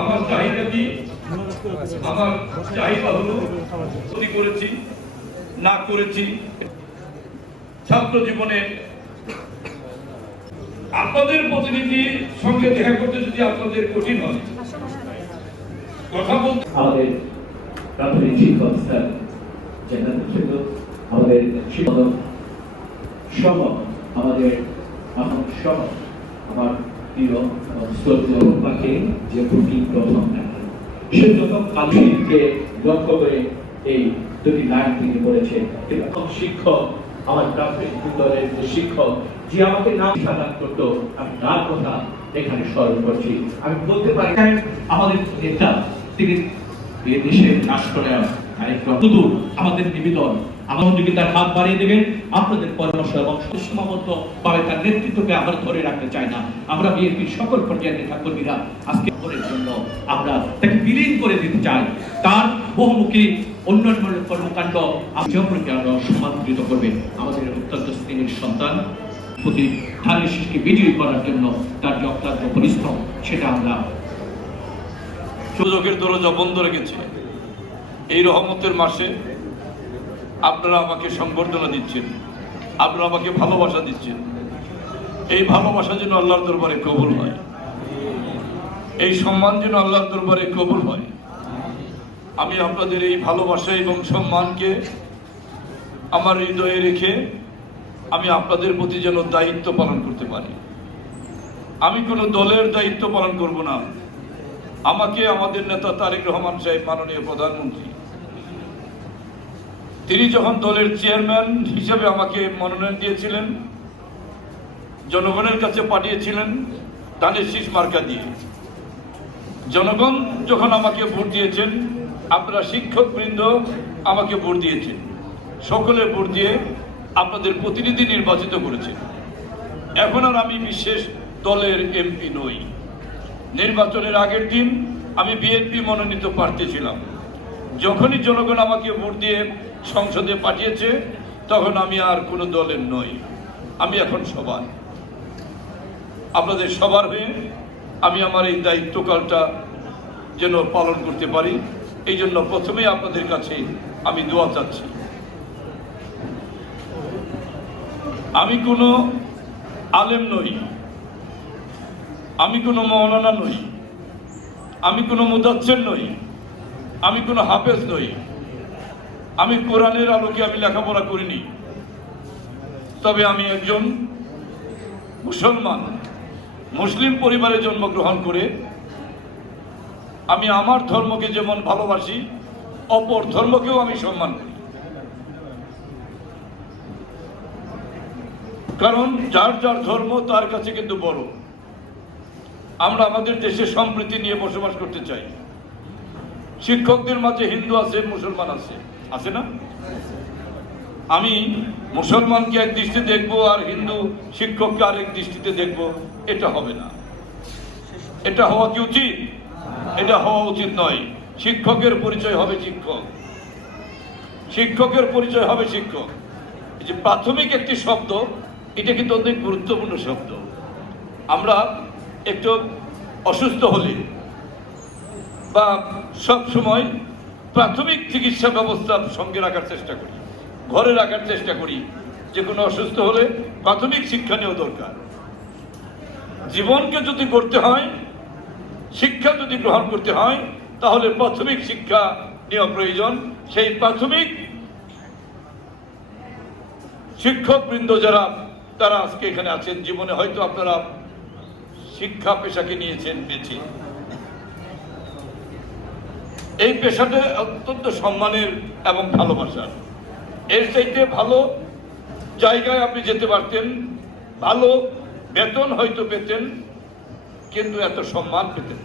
আমার চাহিদা কি, আমার চাহিদা হলো ক্ষতি করেছি না করেছি ছাত্র জীবনে আপনাদের প্রতিনিধির সঙ্গে দেখা করতে যদি আপনাদের কঠিন হয় কথা বলতে আমাদের প্রাথমিক শিক্ষক স্যার আমাদের শিক্ষক সহ আমাদের সহ আমার প্রিয় শ্রদ্ধাকে যে দুটি প্রথম সে প্রথম কালকে লক্ষ্য করে এই দুটি লাইন থেকে বলেছে শিক্ষক আমার প্রাথমিক বিদ্যালয়ের যে শিক্ষক যে আমাকে নাম সাদাত করতো আমি তার কথা এখানে স্মরণ করছি। আমি বলতে পারি আমাদের নেতা তিনি দেশের রাষ্ট্রের শুধু আমাদের নিবেদন সহযোগিতার হাত বাড়িয়ে দেবেন আপনাদের পরামর্শ এবং সীমাবদ্ধ ভাবে তার নেতৃত্বকে আমরা ধরে রাখতে চাই না। আমরা বিএনপির সকল পর্যায়ের নেতা কর্মীরা আজকে জন্য আমরা তাকে বিলীন করে দিতে চাই। তার বহুমুখী উন্নয়নমূলক কর্মকাণ্ড সম্পর্কে আমরা সমাদৃত করবে আমাদের অত্যন্ত শ্রেণীর সন্তান প্রতি ধানের শীষকে বিজয়ী করার জন্য তার যে অক্লান্ত পরিশ্রম সেটা আমরা সুযোগের দরজা বন্ধ রেখেছি। এই রহমতের মাসে আপনারা আমাকে সংবর্ধনা দিচ্ছেন, আপনারা আমাকে ভালোবাসা দিচ্ছেন। এই ভালোবাসা যেন আল্লাহর দরবারে কবুল হয়, এই সম্মান যেন আল্লাহর দরবারে কবুল হয়। আমি আপনাদের এই ভালোবাসা এবং সম্মানকে আমার হৃদয়ে রেখে আমি আপনাদের প্রতি যেন দায়িত্ব পালন করতে পারি। আমি কোনো দলের দায়িত্ব পালন করব না। আমাকে আমাদের নেতা তারেক রহমান সাহেব মাননীয় প্রধানমন্ত্রী তিনি যখন দলের চেয়ারম্যান হিসেবে আমাকে মনোনয়ন দিয়েছিলেন, জনগণের কাছে পাঠিয়েছিলেন ধানের শীষ মার্কা দিয়ে। জনগণ যখন আমাকে ভোট দিয়েছেন, আপনারা শিক্ষকবৃন্দ আমাকে ভোট দিয়েছেন, সকলে ভোট দিয়ে আপনাদের প্রতিনিধি নির্বাচিত করেছেন। এখন আর আমি বিশেষ দলের এমপি নই। নির্বাচনের আগের দিন আমি বিএনপি মনোনীত প্রার্থী ছিলাম। যখনই জনগণ আমাকে ভোট দিয়ে সংসদে পাঠিয়েছে তখন আমি আর কোনো দলের নই, আমি এখন সবার। আপনাদের সবার হয়ে আমি আমার এই দায়িত্বকালটা যেন পালন করতে পারি, এই জন্য প্রথমেই আপনাদের কাছে আমি দোয়া চাচ্ছি। আমি কোনো আলেম নই, আমি কোনো মৌলানা নই, আমি কোনো মুদাচ্ছির নই, আমি কোনো হাফেজ নই, আমি কোরআনের আলোকে আমি লেখাপড়া করিনি। তবে আমি একজন মুসলমান, মুসলিম পরিবারে জন্মগ্রহণ করে আমি আমার ধর্মকে যেমন ভালোবাসি, অপর ধর্মকেও আমি সম্মান করি। কারণ যার যার ধর্ম তার কাছে কিন্তু বড়। আমরা আমাদের দেশে সম্প্রীতি নিয়ে বসবাস করতে চাই। শিক্ষকদের মাঝে হিন্দু আছে, মুসলমান আছে, আছে না? আমি মুসলমানকে এক দৃষ্টিতে দেখবো আর হিন্দু শিক্ষককে আরেক দৃষ্টিতে দেখবো, এটা হবে না। এটা হওয়া কি উচিত? এটা হওয়া উচিত নয়। শিক্ষকের পরিচয় হবে শিক্ষক, শিক্ষকের পরিচয় হবে শিক্ষক। এই যে প্রাথমিক একটি শব্দ, এটা কিন্তু অনেক গুরুত্বপূর্ণ শব্দ। আমরা একটু অসুস্থ হলে বা সব সময় প্রাথমিক চিকিৎসা ব্যবস্থা সঙ্গে রাখার চেষ্টা করি, ঘরে রাখার চেষ্টা করি। যে কোনো অসুস্থ হলে প্রাথমিক শিক্ষা নেওয়া দরকার। জীবনকে যদি করতে হয়, শিক্ষা যদি গ্রহণ করতে হয়, তাহলে প্রাথমিক শিক্ষা নেওয়া প্রয়োজন। সেই প্রাথমিক শিক্ষকবৃন্দ যারা, তারা আজকে এখানে আছেন। জীবনে হয়তো আপনারা শিক্ষা পেশাকে নিয়েছেন বেছে। এই পেশাটা অত্যন্ত সম্মানের এবং ভালোবাসার। এর চাইতে ভালো জায়গায় আপনি যেতে পারতেন, ভালো বেতন হয়তো পেতেন, কিন্তু এত সম্মান পেতেন।